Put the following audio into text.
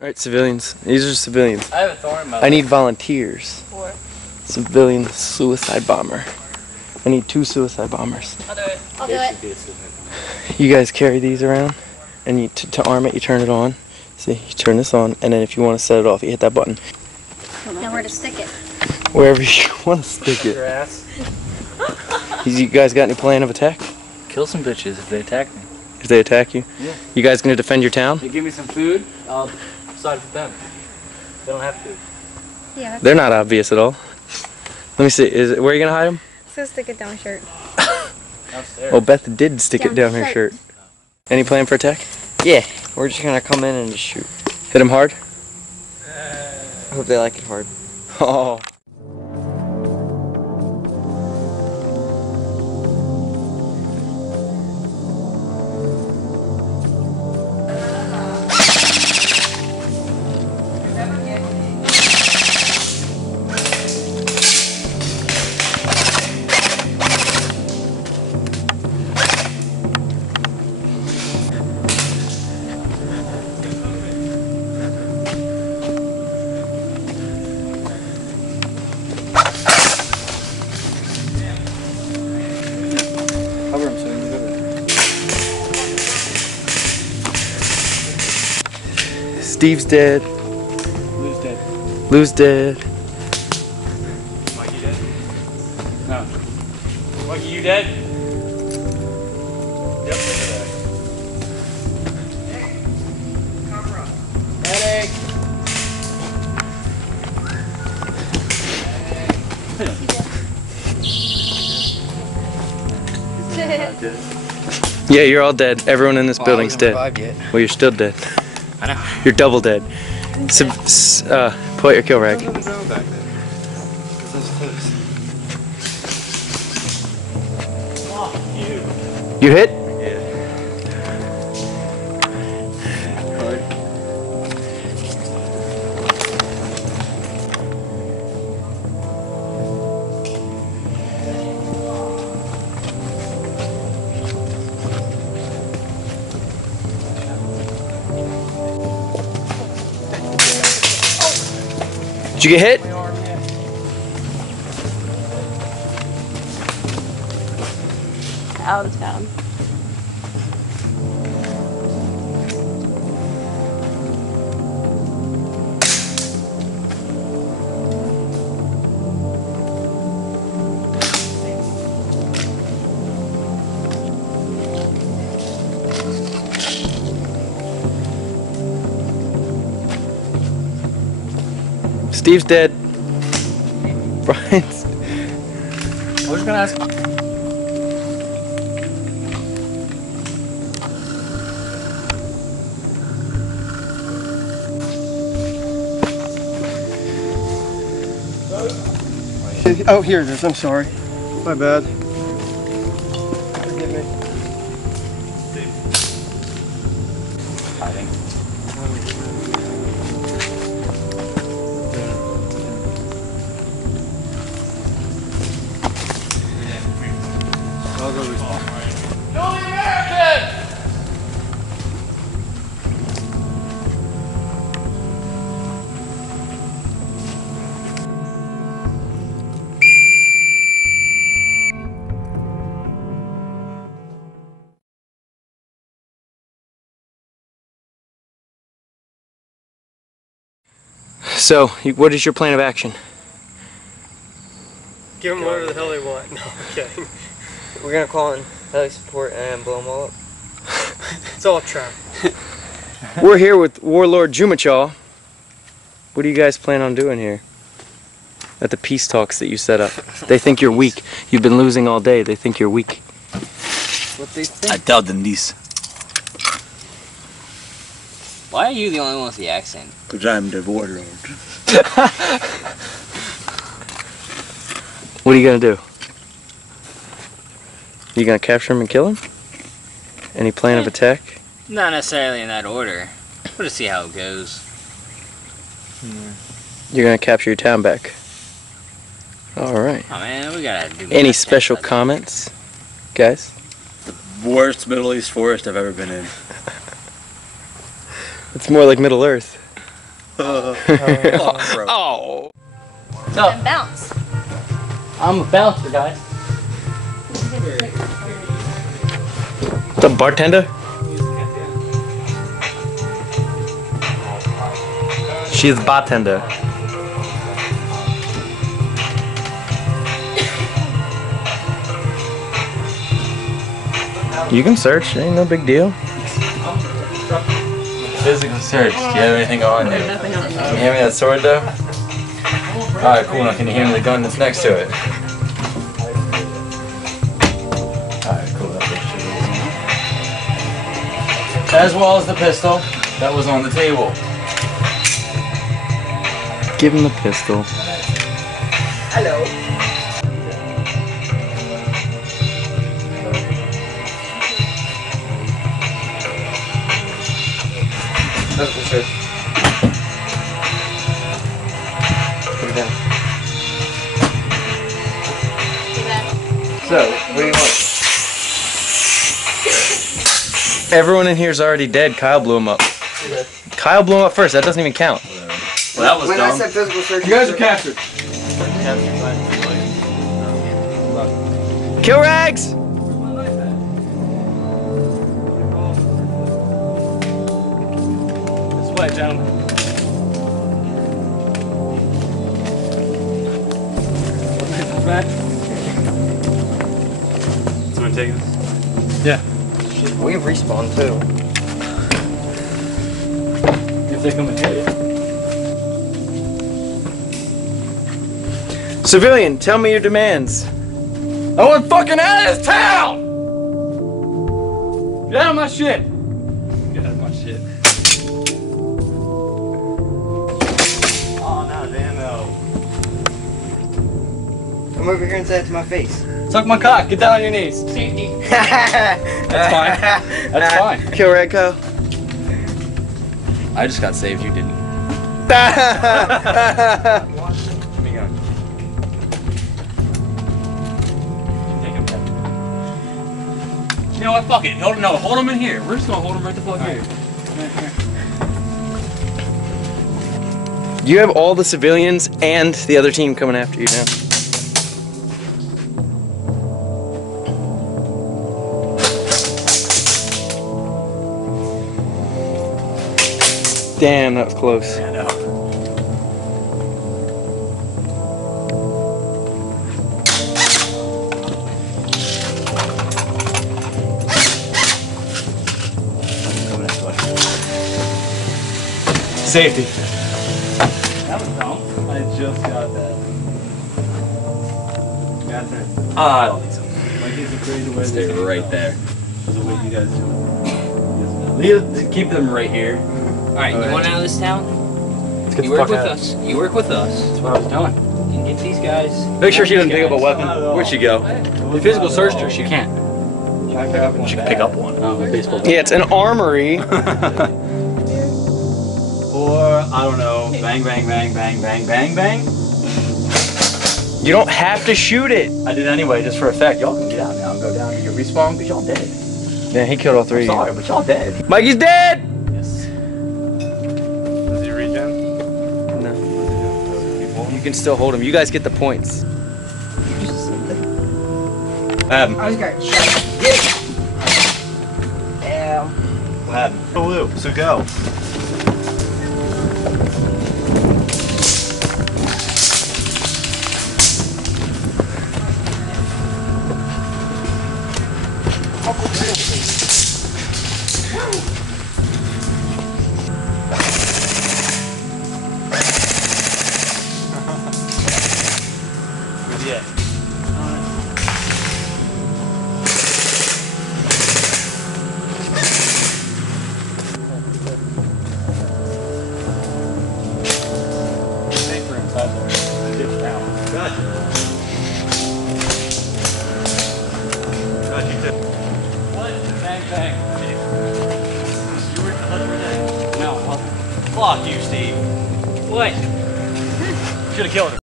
Alright, civilians. These are civilians. I have a thorn in my I need volunteers. What? Civilian suicide bomber. I need 2 suicide bombers. I'll do it. I'll do it. You guys carry these around, and you to arm it, you turn it on. See, you turn this on, and then if you want to set it off, you hit that button. Now where to stick it? Wherever you want to stick it. Your ass. You guys got any plan of attack? Kill some bitches if they attack me. If they attack you? Yeah. You guys gonna defend your town? They give me some food, I'll side with them. They don't have food. Yeah. They're not obvious at all. Let me see. Where are you gonna hide them? So stick it down my shirt. Downstairs. Well, Beth did stick it down her shirt. Any plan for attack? Yeah, we're just gonna come in and just shoot. Hit them hard? I hope they like it hard. Oh. Steve's dead. Lou's dead. Lou's dead. Mikey dead? No. Mikey, you dead? Yep, they're dead. Medic! Yeah, you're all dead. Everyone in this building's dead. Yet. Well, you're still dead. I know. You're double dead. Pull out your kill rag. You hit? Yeah. Hard. Did you get hit? Out of town. Steve's dead. Brian's. I was gonna ask. Oh, here it is. I'm sorry. My bad. Forgive me. Hiding. I'll go respond. Kill the American! So, what is your plan of action? Give them whatever the hell they want. No, I'm kidding. We're gonna call in heli support and blow them all up. It's all a trap. We're here with Warlord Joomichal. What do you guys plan on doing here? At the peace talks that you set up. They think you're weak. You've been losing all day. They think you're weak. What they think? I tell them this. Why are you the only one with the accent? Because I'm the warlord. What are you gonna do? You gonna capture him and kill him? Any plan of attack? Not necessarily in that order. We'll just see how it goes. You're gonna capture your town back. Alright. Oh man, we gotta do Any special comments, guys? Worst Middle East forest I've ever been in. It's more like Middle Earth. Oh. And bounce. I'm a bouncer, guys. The bartender? She's bartender. You can search, ain't no big deal. Physical search. Do you have anything on you? Can you hand me that sword though? Alright, cool. Now can you hand me the gun that's next to it? Alright, cool. As well as the pistol that was on the table. Give him the pistol. Hello. That's for sure. Put it down. So, what do you want? Everyone in here's already dead. Kyle blew him up. Kyle blew him up first. That doesn't even count. Well, that was When dumb. I said physical search, You guys are captured. Kill rags! This way, gentlemen. Someone take this? we respawn too. If they come and hit it. Civilian, tell me your demands. I want fucking out of this town! Get out of my shit! Get out of my shit. Oh, no, damn no. Come over here and say it to my face. Suck my cock. Get down on your knees. Safety. That's fine. That's fine. Kill rag, Kyle. I just got saved, you didn't. Give me a gun. Take him back. You know what? Fuck it. Hold him in here. We're just gonna hold him right the fuck here. You have all the civilians and the other team coming after you now. Damn, that was close. I know. Safety. That was dumb. I just got that. Got that. I don't think so. Like it's a crazy way. Stay right there. The way you guys do it. Keep them right here. Alright, you want out of this town? Get You the work fuck with out. us. You work with us. That's what I was doing. And get these guys. Make sure she doesn't pick up a Guys. weapon. Where'd she go? We physical searched her. She can't. She can pick up one. Oh, a baseball bat. Yeah, it's an armory. Or, I don't know, bang, bang, bang, bang, bang, bang, bang. You don't have to shoot it. I did anyway, just for effect. Y'all can get out now and go down and get respawn because y'all dead. Yeah, he killed all three. Sorry, but y'all dead. Mikey's dead! Yes. Does he regen? No. You can still hold him. You guys get the points. I was got shot. Damn. What happened? Blue, so go. Fuck you, Steve. What? Should have killed her.